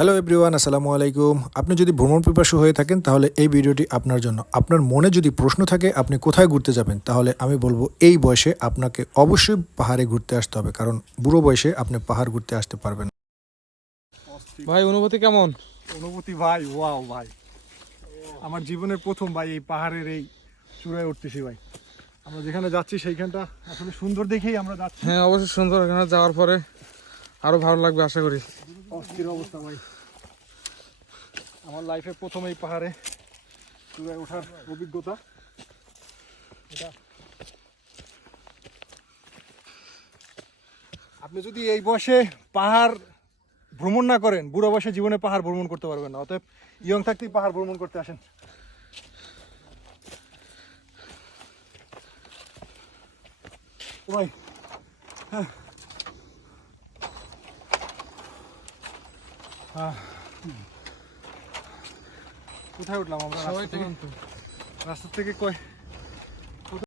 Hello everyone, আসসালামু আলাইকুম। আপনি যদি ভ্রমণ পিপাসু হয়ে থাকেন তাহলে এই ভিডিওটি আপনার জন্য। আপনার মনে যদি প্রশ্ন থাকে আপনি কোথায় ঘুরতে যাবেন, তাহলে আমি বলবো এই বয়সে আপনাকে অবশ্যই পাহাড়ে ঘুরতে আসতে হবে, কারণ বুড়ো বয়সে আপনি পাহাড় ঘুরতে আসতে পারবেন না। ভাই অনুভূতি কেমন? অনুভূতি ভাই, ওয়াও ভাই, আমার জীবনের প্রথম ভাই এই পাহাড়ের এই চূড়ায় উঠতেছি ভাই। আমরা যেখানে যাচ্ছি সেইখানটা আসলে সুন্দর দেখেই আমরা যাচ্ছি। হ্যাঁ, অবশ্যই সুন্দর। এখানে যাওয়ার পরে আরো ভালো লাগবে আশা করি। অস্থির অবস্থা ভাই, আমার লাইফে প্রথম এই পাহাড়ে চূড়ায় ওঠার অভিজ্ঞতা এটা। আপনি যদি এই বয়সে পাহাড় ভ্রমণ না করেন, বুড়ো বয়সে জীবনে পাহাড় ভ্রমণ করতে পারবেন না। অতএব ইয়ং থাকতেই পাহাড় ভ্রমণ করতে আসেন। ভাই কোথায় উঠলাম আমরা? সবাই রাস্তা থেকে কয়